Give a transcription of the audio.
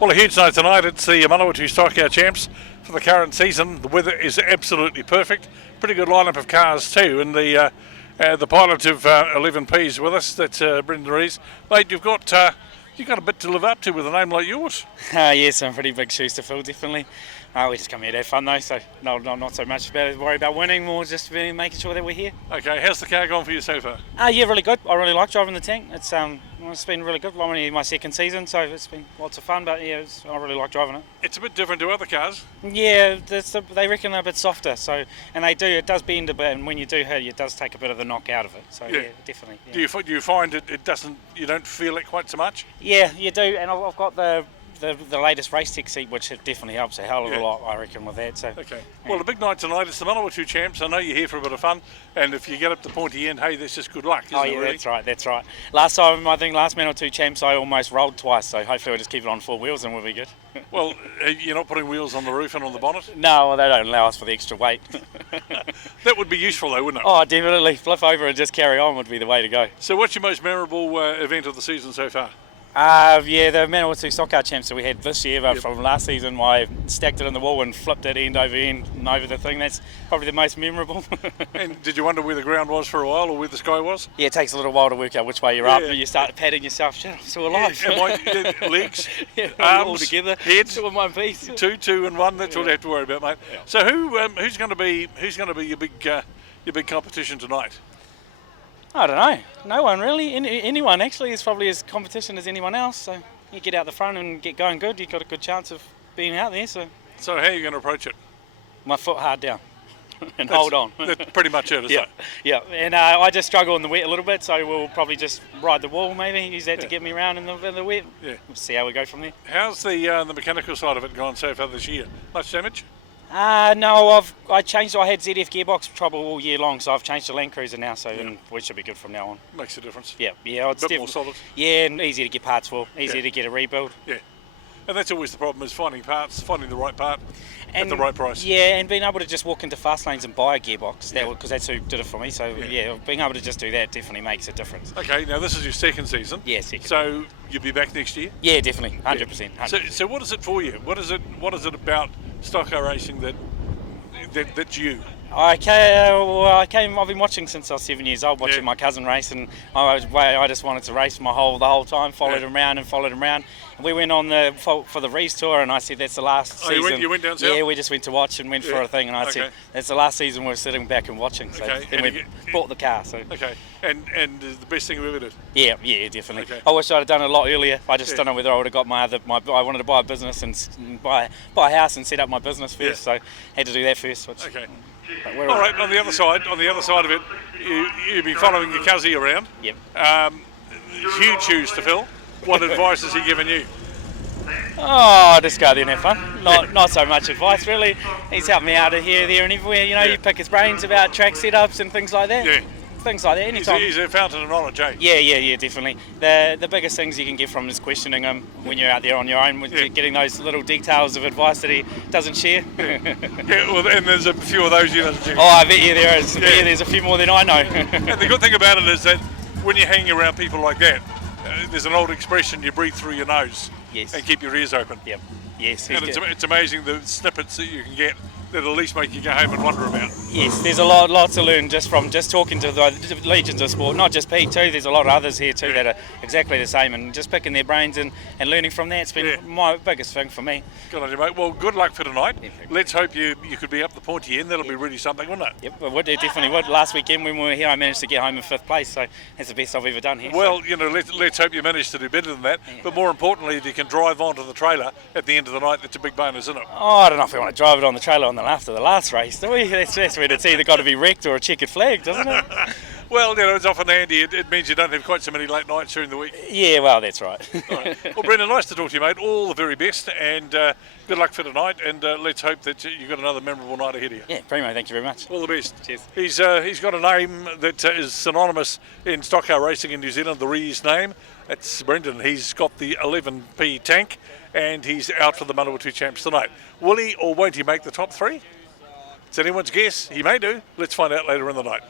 Well, a huge night tonight. It's the Manawatu Stockcar champs for the current season. The weather is absolutely perfect. Pretty good lineup of cars too. And the pilot of 11Ps with us. That's Brendon Rees. Mate, you've got a bit to live up to with a name like yours. Yeah, some pretty big shoes to fill, definitely. We just come here to have fun though, so not so much worry about winning, more just making sure that we're here. Okay, how's the car gone for you so far? Yeah, really good. I really like driving the tank. It's been really good. Only my second season, so it's been lots of fun. But yeah, I really like driving it. It's a bit different to other cars. Yeah, they reckon they're a bit softer. So, and it does bend a bit, and when you do hit, it does take a bit of the knock out of it. So yeah, definitely. Yeah. Do you find you don't feel it quite so much? Yeah, you do, and I've got the latest race tech seat, which definitely helps a hell of a lot, I reckon, with that. So okay. Well, a big night tonight. It's the Manawatu champs. I know you're here for a bit of fun, and if you get up the pointy end, hey, that's just good luck. Isn't it, really? That's right. Last Manawatu champs, I almost rolled twice. So hopefully we'll just keep it on four wheels and we'll be good. Well, you're not putting wheels on the roof and on the bonnet? No, they don't allow us for the extra weight. That would be useful though, wouldn't it? Oh, definitely. Flip over and just carry on would be the way to go. So what's your most memorable event of the season so far? Yeah, the Manawatu Stockcar champs that we had this year, but from last season, I stacked it in the wall and flipped it end over end and over the thing. That's probably the most memorable. And did you wonder where the ground was for a while, or where the sky was? Yeah, it takes a little while to work out which way you're up, and you start patting yourself. Shit, I'm still alive. Legs, arms, all together, head, two in one piece. Two and one. That's all you have to worry about, mate. Yeah. So who's going to be your big competition tonight? I don't know. No one really. Anyone actually is probably as competition as anyone else. So you get out the front and get going good, you've got a good chance of being out there. So how are you going to approach it? My foot hard down and hold on. That's pretty much it, isn't it? Yeah. And I just struggle in the wet a little bit, so we'll probably just ride the wall maybe, use that to get me around in the wet. Yeah. We'll see how we go from there. How's the mechanical side of it gone so far this year? Much damage? No, I changed. I had ZF gearbox trouble all year long, so I've changed to Land Cruiser now, so and we should be good from now on. Makes a difference. Yeah. It's a bit more solid. Yeah, and easier to get parts for, easier to get a rebuild. Yeah, and that's always the problem, is finding parts, finding the right part at the right price. Yeah, and being able to just walk into fast lanes and buy a gearbox, because that's who did it for me. So being able to just do that definitely makes a difference. Okay, now this is your second season. Yeah, second. So you'll be back next year? Yeah, definitely, 100%. 100%. So what is it for you? What is it about stock car racing that's you? I've been watching since I was 7 years old, watching my cousin race, and I just wanted to race the whole time, followed him around. And we went on for the Rees tour, and I said that's the last season. You went down south? Yeah, we just went to watch and went for a thing, and I said that's the last season we're sitting back and watching. So then we bought the car. So and the best thing we ever did. Yeah, definitely. Okay. I wish I'd have done it a lot earlier. I just don't know whether I would have got I wanted to buy a business and buy a house and set up my business first, so had to do that first. Okay. All right. On the other side of it, you've been following your cousin around. Yep. Huge shoes to fill. What advice has he given you? Oh, just go there and have fun. Not so much advice, really. He's helped me out here, there and everywhere. You pick his brains about track setups and things like that. Yeah. Things like that. Anytime. He's a fountain of knowledge, eh? Yeah, definitely. The biggest things you can get from him is questioning him when you're out there on your own, getting those little details of advice that he doesn't share. Well, and there's a few of those you doesn't share. Oh, I bet you there is. Yeah, there's a few more than I know. And the good thing about it is that when you're hanging around people like that, there's an old expression: you breathe through your nose and keep your ears open. Yep. Yes. And it's amazing the snippets that you can get that at least make you go home and wonder about. Yes, there's a lot to learn just from talking to the legends of sport, not just Pete too, there's a lot of others here too that are exactly the same, and just picking their brains and learning from that. It's been my biggest thing for me. Good on you, mate. Well, good luck for tonight. Let's hope you could be up the pointy end. That'll be really something, wouldn't it? Yep, it definitely would. Last weekend when we were here, I managed to get home in 5th place, so that's the best I've ever done here. Well, let's hope you manage to do better than that, but more importantly, if you can drive onto the trailer at the end of the night, that's a big bonus, isn't it? Oh, I don't know if we want to drive it on the trailer after the last race, do we? That's when it's either got to be wrecked or a checkered flag, doesn't it? Well, it's often handy. It means you don't have quite so many late nights during the week. Yeah, well, that's right. Right. Well, Brendon, nice to talk to you, mate. All the very best, and good luck for tonight, and let's hope that you've got another memorable night ahead of you. Yeah, primo, thank you very much. All the best. Cheers. He's got a name that is synonymous in stock car racing in New Zealand, the Rees name. That's Brendon. He's got the 11P tank, and he's out for the Manawatu champs tonight. Will he or won't he make the top three? It's anyone's guess. He may do. Let's find out later in the night.